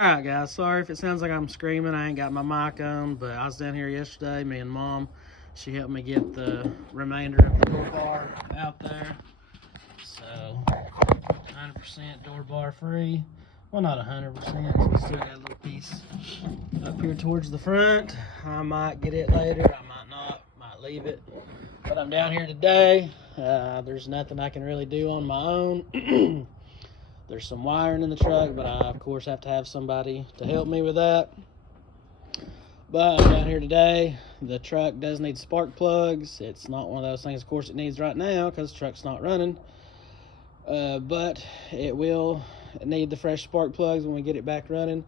Alright guys, sorry if it sounds like I'm screaming. I ain't got my mic on, but I was down here yesterday, me and Mom. She helped me get the remainder of the door bar out there. So, 100% door bar free. Well, not 100%, we still got a little piece up here towards the front. I might get it later, I might not, might leave it. But I'm down here today. There's nothing I can really do on my own. There's some wiring in the truck, but I, of course, have to have somebody to help me with that. But I'm down here today. The truck does need spark plugs. It's not one of those things, of course, it needs right now because the truck's not running. But it will need the fresh spark plugs when we get it back running.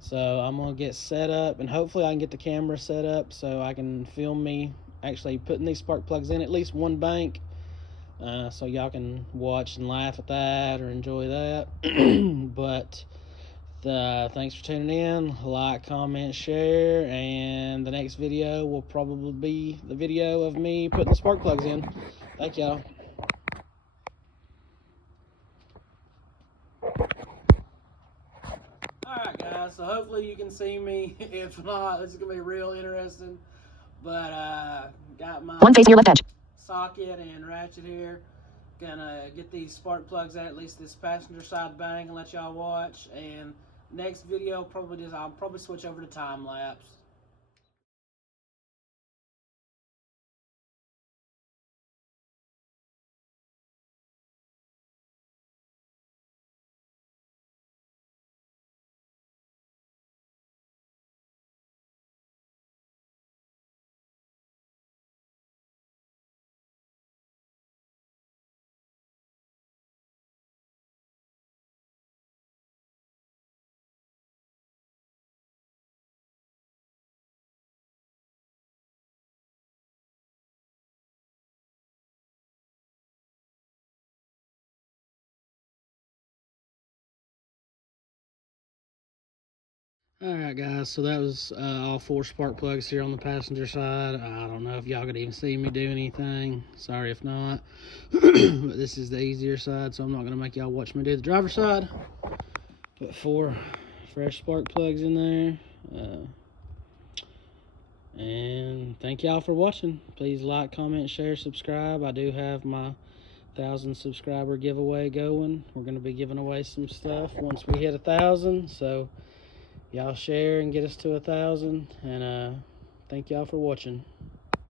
So I'm going to get set up, and hopefully I can get the camera set up so I can film me actually putting these spark plugs in at least one bank. So y'all can watch and laugh at that or enjoy that. But thanks for tuning in. Like, comment, share, and the next video will probably be the video of me putting the spark plugs in. Thank y'all. Alright guys, so hopefully you can see me. If not, this is going to be real interesting. But got my one face to your left edge socket and ratchet here. Gonna get these spark plugs at least this passenger side bang and let y'all watch. And next video I'll probably switch over to time lapse. Alright guys, so that was all 4 spark plugs here on the passenger side. I don't know if y'all could even see me do anything. Sorry if not. But this is the easier side, so I'm not going to make y'all watch me do the driver's side. Put 4 fresh spark plugs in there. And thank y'all for watching. Please like, comment, share, subscribe. I do have my 1,000 subscriber giveaway going. We're going to be giving away some stuff once we hit 1,000. So y'all share and get us to 1,000, and thank y'all for watching.